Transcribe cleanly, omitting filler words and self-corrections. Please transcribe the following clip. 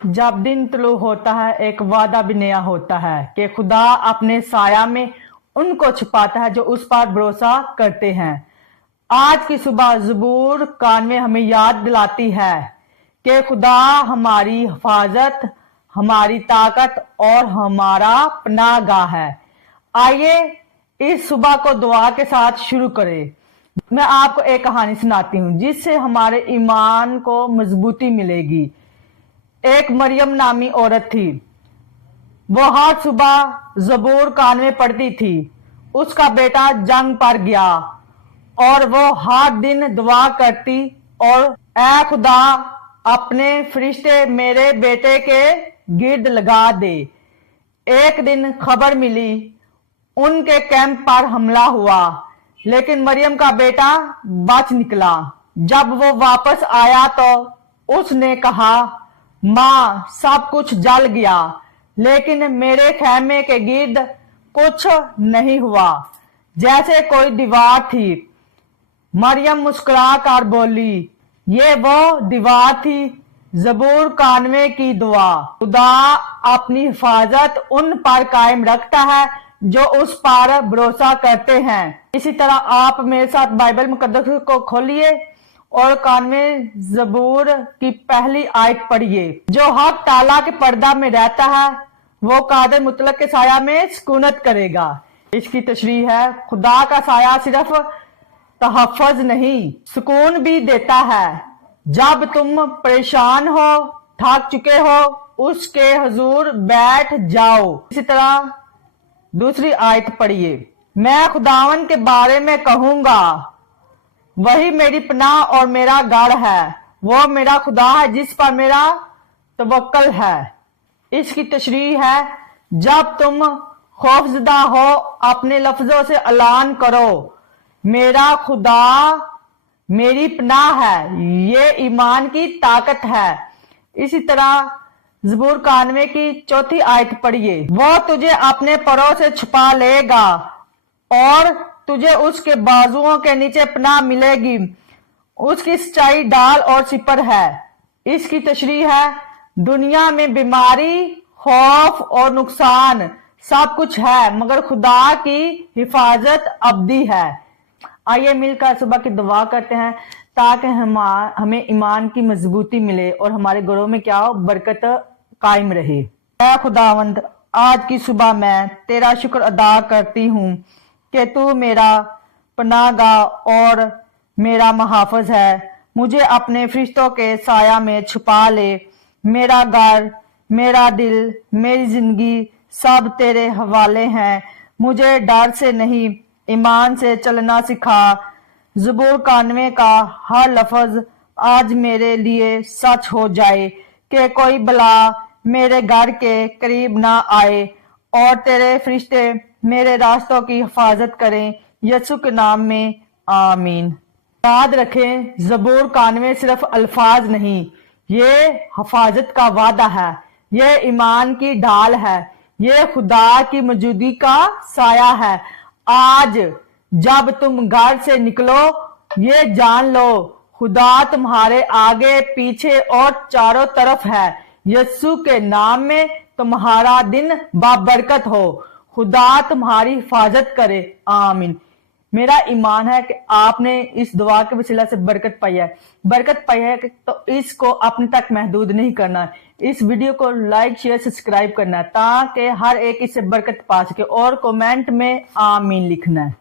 जब दिन तुलू होता है एक वादा भी नया होता है कि खुदा अपने साया में उनको छिपाता है जो उस पर भरोसा करते हैं। आज की सुबह ज़बूर 91 हमें याद दिलाती है कि खुदा हमारी हिफाजत, हमारी ताकत और हमारा पनाहगाह है। आइए इस सुबह को दुआ के साथ शुरू करें। मैं आपको एक कहानी सुनाती हूँ जिससे हमारे ईमान को मजबूती मिलेगी। एक मरियम नामी औरत थी। वो हर सुबह ज़बूर 91 पढ़ती थी। उसका बेटा जंग पर गया और वो हर दिन दुआ करती और ऐ खुदा अपने फरिश्ते मेरे बेटे के गिर्द लगा दे। एक दिन खबर मिली उनके कैंप पर हमला हुआ, लेकिन मरियम का बेटा बच निकला। जब वो वापस आया तो उसने कहा, माँ सब कुछ जल गया लेकिन मेरे खेमे के गिर्द कुछ नहीं हुआ, जैसे कोई दीवार थी। मरियम मुस्कुरा कर बोली, ये वो दीवार थी, ज़बूर 91 की दुआ। खुदा अपनी हिफाजत उन पर कायम रखता है जो उस पर भरोसा करते हैं। इसी तरह आप मेरे साथ बाइबल मुकद्दस को खोलिए और 91 ज़बूर की पहली आयत पढ़िए। जो हक ताला के पर्दा में रहता है वो कादिर मुतलक के साया में सुकूनत करेगा। इसकी तशरीह है, खुदा का साया सिर्फ तहफ़्फ़ुज़ नहीं सुकून भी देता है। जब तुम परेशान हो, थक चुके हो, उसके हुजूर बैठ जाओ। इसी तरह दूसरी आयत पढ़िए, मैं खुदावन के बारे में कहूंगा, वही मेरी पनाह और मेरा गढ़ है। वो मेरा खुदा है जिस पर मेरा तवक्कल है। इसकी तशरीह है, जब तुम खौफजदा हो अपने लफ्जों से ऐलान करो, मेरा खुदा मेरी पनाह है। ये ईमान की ताकत है। इसी तरह ज़बूर 91 की चौथी आयत पढ़िए, वो तुझे अपने परों से छुपा लेगा और तुझे उसके बाजुओं के नीचे पनाह मिलेगी। उसकी सच्चाई डाल और सिपर है। इसकी तशरीह है, दुनिया में बीमारी, खौफ और नुकसान सब कुछ है मगर खुदा की हिफाजत अबदी है। आइए मिलकर सुबह की दुआ करते हैं ताकि हमें ईमान की मजबूती मिले और हमारे घरों में क्या हो, बरकत कायम रहे। ऐ खुदावंद, आज की सुबह मैं तेरा शुक्र अदा करती हूँ कि तू मेरा पनाहगाह और मेरा मुहाफ़िज़ है। मुझे अपने फरिश्तों के साया में छुपा ले। मेरा घर, मेरा दिल, मेरी जिंदगी सब तेरे हवाले हैं। मुझे डर से नहीं, ईमान से चलना सिखा। ज़बूर 91 का हर लफ्ज आज मेरे लिए सच हो जाए कि कोई बला मेरे घर के करीब ना आए और तेरे फरिश्ते मेरे रास्तों की हिफाजत करें। यीशु के नाम में आमीन। याद रखें, ज़बूर 91 सिर्फ अल्फाज नहीं, ये हिफाजत का वादा है, ये ईमान की ढाल है, ये खुदा की मौजूदगी का साया है। आज जब तुम घर से निकलो, ये जान लो खुदा तुम्हारे आगे, पीछे और चारों तरफ है। यीशु के नाम में तुम्हारा दिन बाबरकत हो। खुदा तुम्हारी हिफाजत करे। आमीन। मेरा ईमान है कि आपने इस दुआ के वसीला से बरकत पाई है। बरकत पाई है तो इसको अपने तक महदूद नहीं करना। इस वीडियो को लाइक, शेयर, सब्सक्राइब करना है ताकि हर एक इससे बरकत पा सके और कमेंट में आमीन लिखना है।